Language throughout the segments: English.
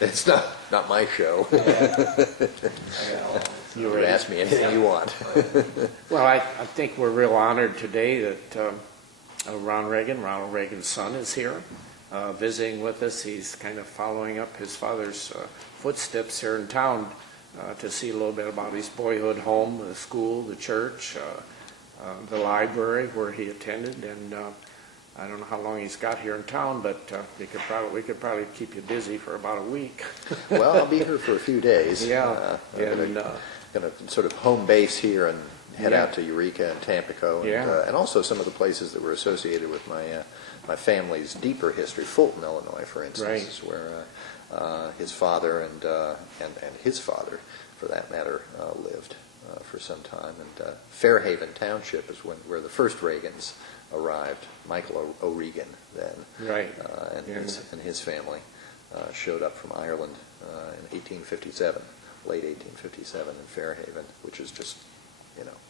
It's not my show. You can ask me anything you want. Well, I think we're real honored today that Ronald Reagan's son, is here visiting with us. He's kind of following up his father's footsteps here in town to see a little bit about his boyhood home, the school, the church, the library where he attended, and I don't know how long he's got here in town, but we could probably keep you busy for about a week. Well, I'll be here for a few days. Yeah, I'm going to sort of home base here and head out to Eureka and Tampico, and also some of the places that were associated with my family's deeper history. Fulton, Illinois, for instance, where his father and his father, for that matter, lived for some time. And Fairhaven Township is where the first Reagans arrived. Michael O'Regan then, and his family showed up from Ireland in 1857, late 1857 in Fairhaven, which is just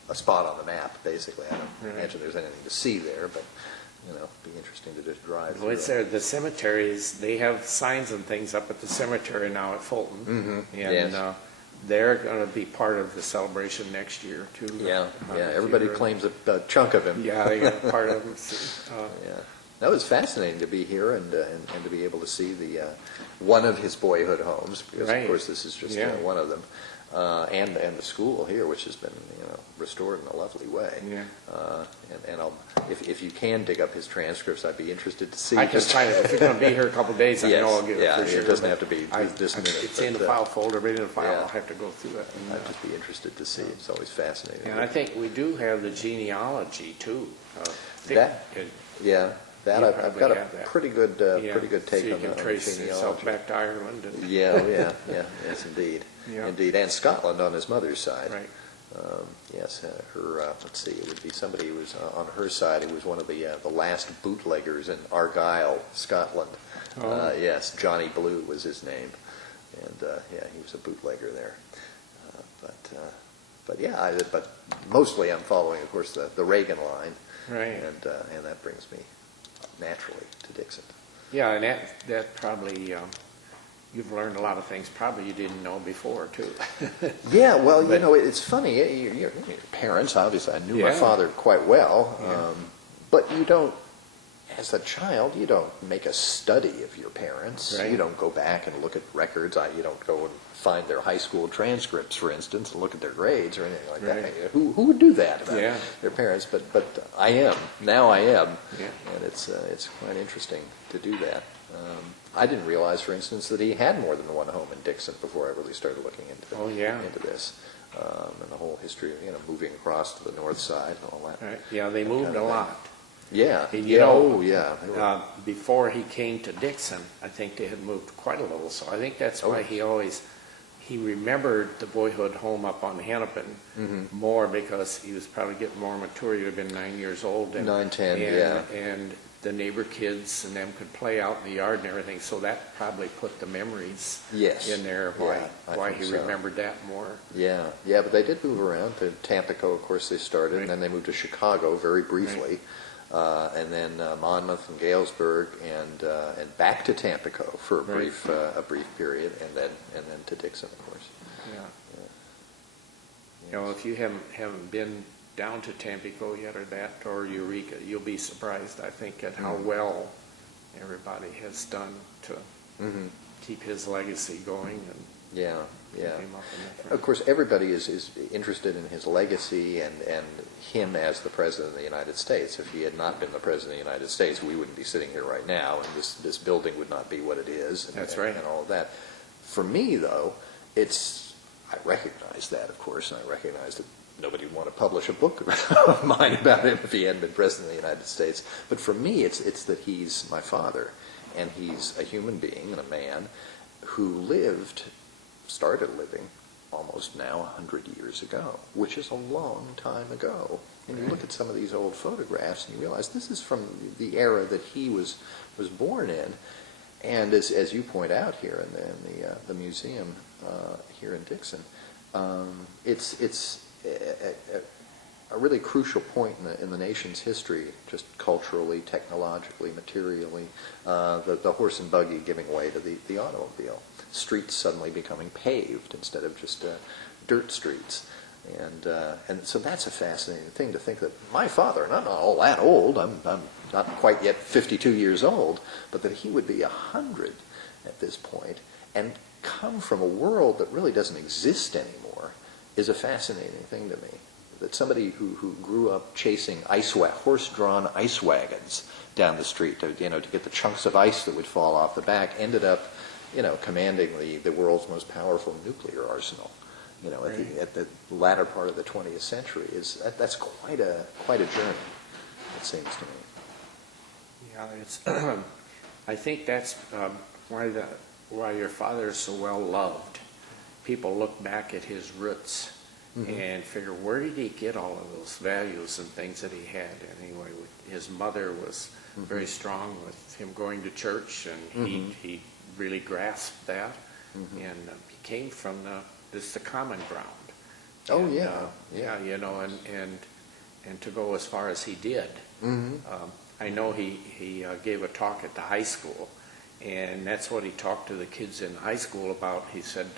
a spot on the map, basically. I don't imagine there's anything to see there, but it'd be interesting to just drive through. Well, it's there. The cemeteries, they have signs and things up at the cemetery now at Fulton, and they're going to be part of the celebration next year too. Everybody claims a chunk of him. Yeah, they got part of him. That was fascinating to be here and to be able to see the one of his boyhood homes, because of course this is just one of them, and the school here, which has been restored in a lovely way. And if you can dig up his transcripts, I'd be interested to see. I can find it. If you're going to be here a couple of days, I know I'll get it for sure. It doesn't have to be this minute. It's in the file folder, but in the file, I'll have to go through it. I'd just be interested to see. It's always fascinating. And I think we do have the genealogy too. I've got a pretty good take so you on can the trace genealogy. yourself back to Ireland. And yes, indeed, indeed, and Scotland on his mother's side. Right. Her. Let's see, it would be somebody who was on her side. Who was one of the last bootleggers in Argyll, Scotland. Yes, Johnny Blue was his name, and he was a bootlegger there. But mostly I'm following, of course, the Reagan line, and that brings me naturally to Dixon. Yeah, and that probably you've learned a lot of things probably you didn't know before too. Yeah, well, it's funny. Your parents, obviously, I knew my father quite well, but you don't, as a child, you don't make a study of your parents. Right. You don't go back and look at records. You don't go and find their high school transcripts, for instance, and look at their grades or anything like that. Who would do that about their parents? But I am. Now I am. And it's quite interesting to do that. I didn't realize, for instance, that he had more than one home in Dixon before I really started looking into this. And the whole history of moving across to the north side and all that. Right. Yeah, they moved a lot. Yeah. And, before he came to Dixon, I think they had moved quite a little. So I think that's why he remembered the boyhood home up on Hennepin more, because he was probably getting more mature. He would have been 9 years old. And, 9, 10, and the neighbor kids and them could play out in the yard and everything. So that probably put the memories in there why he remembered that more. Yeah, but they did move around to Tampico. Of course, they started, and then they moved to Chicago very briefly. And then Monmouth and Galesburg, and back to Tampico for a brief period, and then to Dixon, of course. If you haven't been down to Tampico yet, or Eureka, you'll be surprised, I think, at how well everybody has done to keep his legacy going. And Of course, everybody is interested in his legacy and him as the President of the United States. If he had not been the President of the United States, we wouldn't be sitting here right now, and this building would not be what it is. And all of that. For me, though, I recognize that, of course, and I recognize that nobody would want to publish a book of mine about him if he hadn't been President of the United States. But for me, it's that he's my father, and he's a human being and a man who started living almost now 100 years ago, which is a long time ago. And you look at some of these old photographs and you realize this is from the era that he was born in. And as you point out here in the museum here in Dixon, it's a really crucial point in the nation's history, just culturally, technologically, materially, the horse and buggy giving way to the automobile. Streets suddenly becoming paved instead of just dirt streets. And so that's a fascinating thing to think that my father, and I'm not all that old, I'm not quite yet 52 years old, but that he would be 100 at this point and come from a world that really doesn't exist anymore is a fascinating thing to me. That somebody who grew up chasing horse-drawn ice wagons down the street to get the chunks of ice that would fall off the back ended up commanding the world's most powerful nuclear arsenal. Right. At the latter part of the 20th century that's quite a journey, it seems to me. Yeah, it's. I think that's why your father is so well loved. People look back at his roots and figure, where did he get all of those values and things that he had? Anyway, his mother was very strong with him going to church, and he really grasped that, and he came from the common ground. Oh, and, yeah. And to go as far as he did. I know he gave a talk at the high school, and that's what he talked to the kids in high school about. He said,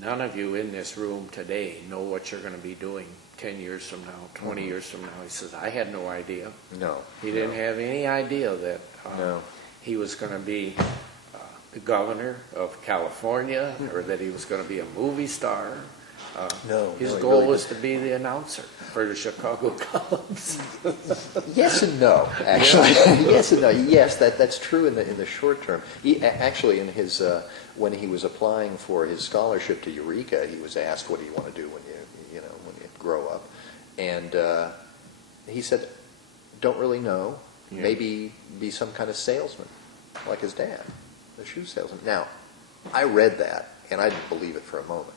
none of you in this room today know what you're going to be doing 10 years from now, 20 years from now. He says, I had no idea. No. He didn't have any idea that No. he was going to be the governor of California, or that he was going to be a movie star. His he goal really was to be the announcer for the Chicago Cubs. Yes and no, actually. Yes and no. Yes, that's true in the short term. Actually, in his when he was applying for his scholarship to Eureka, he was asked, "What do you want to do when you grow up?" And he said, "Don't really know. Yeah. Maybe be some kind of salesman, like his dad, a shoe salesman." Now, I read that and I didn't believe it for a moment.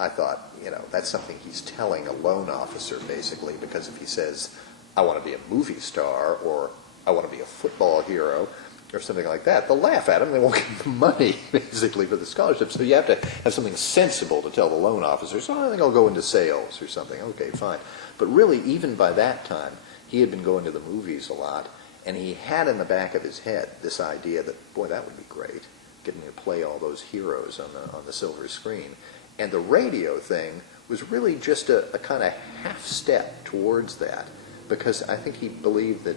I thought, that's something he's telling a loan officer, basically, because if he says, I want to be a movie star, or I want to be a football hero, or something like that, they'll laugh at him. They won't give him money, basically, for the scholarship. So you have to have something sensible to tell the loan officer. So I think I'll go into sales or something. Okay, fine. But really, even by that time, he had been going to the movies a lot, and he had in the back of his head this idea that, boy, that would be great, getting to play all those heroes on the silver screen. And the radio thing was really just a kind of half step towards that, because I think he believed that,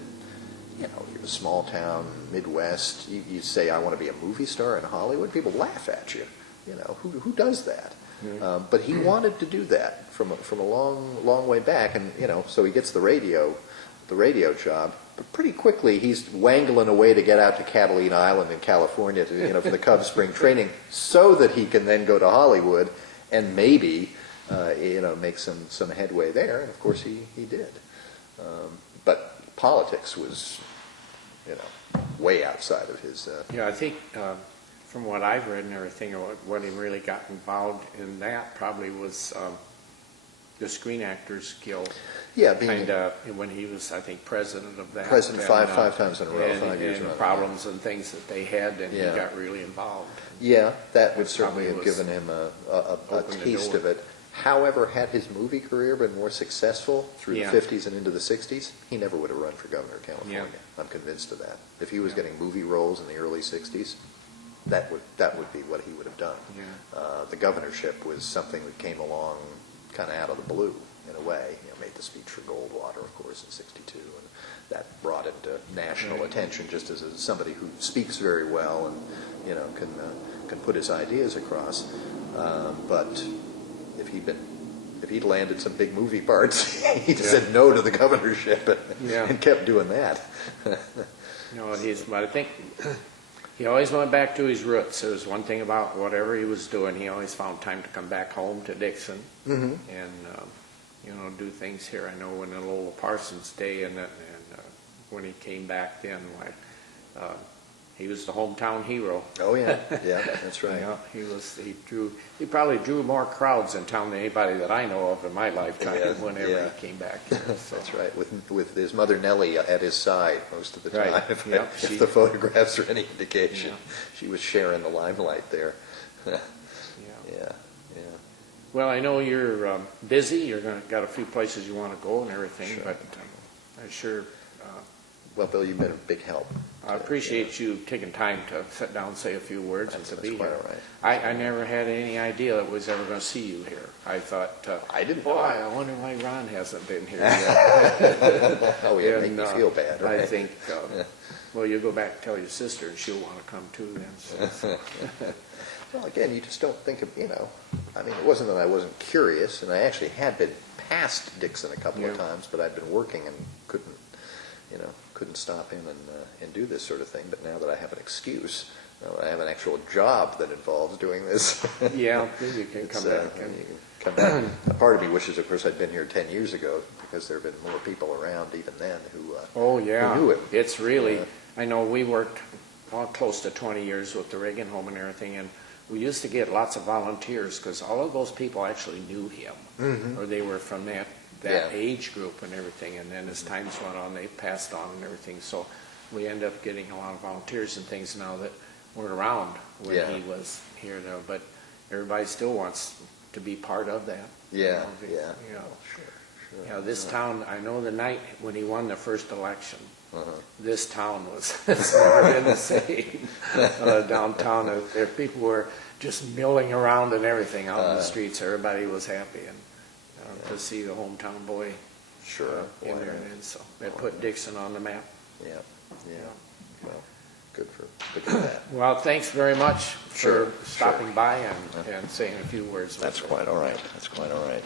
you're a small town, Midwest, you say, I want to be a movie star in Hollywood, people laugh at you. Who does that? But he wanted to do that from a long way back, and so he gets the radio job. But pretty quickly, he's wangling away to get out to Catalina Island in California to for the Cubs spring training, so that he can then go to Hollywood and maybe make some headway there. And of course, he did. But politics was way outside of his. Yeah, I think from what I've read and everything, what he really got involved in that probably was the Screen Actors Guild. Yeah, when he was, I think, president of that. President five times in a row, 5 years and running. problems and things that they had, and he got really involved. Yeah, that would certainly have given him a taste of it. However, had his movie career been more successful through the 50s and into the 60s, he never would have run for governor of California. I'm convinced of that. If he was getting movie roles in the early 60s, that would be what he would have done. The governorship was something that came along kind of out of the blue, in a way. Made the speech for Goldwater, of course, in '62, and that brought it to national attention, just as somebody who speaks very well and can put his ideas across. But if he'd landed some big movie parts, he'd said no to the governorship and kept doing that. But I think he always went back to his roots. There was one thing about whatever he was doing, he always found time to come back home to Dixon and do things here. I know when in Lola Parsons' day and when he came back then, he was the hometown hero. Oh yeah, that's right. He probably drew more crowds in town than anybody that I know of in my lifetime whenever he came back here. So. That's right, with his mother Nellie at his side most of the time. Right. If the photographs are any indication, she was sharing the limelight there. Yeah. Well, I know you're busy. You're got a few places you want to go and everything, Sure. but I sure Well, Bill, you've been a big help. I appreciate you taking time to sit down and say a few words and to That's be quite here. all right. I never had any idea that was ever going to see you here. I thought, I didn't boy, know. I wonder why Ron hasn't been here yet. Oh, yeah, make And, me feel bad, right? I think, well, you go back and tell your sister, and she'll want to come too then. So. Well, again, you just don't think of, I mean, it wasn't that I wasn't curious, and I actually had been past Dixon a couple of Yeah. times, but I'd been working and couldn't stop in and do this sort of thing. But now that I have an excuse, now that I have an actual job that involves doing this, Yeah, then you can it's, come back. you And, can come back. A part of me wishes, of course, I'd been here 10 years ago, because there have been more people around even then who oh, yeah. who knew it. It's really, Yeah. I know we worked close to 20 years with the Reagan home and everything, and we used to get lots of volunteers because all of those people actually knew him, or they were from that Yeah. age group and everything. And then as times went on, they passed on and everything. So we end up getting a lot of volunteers and things now that weren't around when Yeah. he was here. Though, but everybody still wants to be part of that. Yeah, You know, yeah. You know, Sure. you know, this town, I know the night when he won the first election, Uh-huh. this town was, it's never been the same. Downtown, people were just milling around and everything out in the streets. Everybody was happy, and to see the hometown boy Sure. in Why there. not? And so that put Dixon on the map. Yeah, yeah. Well, good for that. Well, thanks very much Sure, for stopping by and saying a few words. That's quite all right. That's quite all right.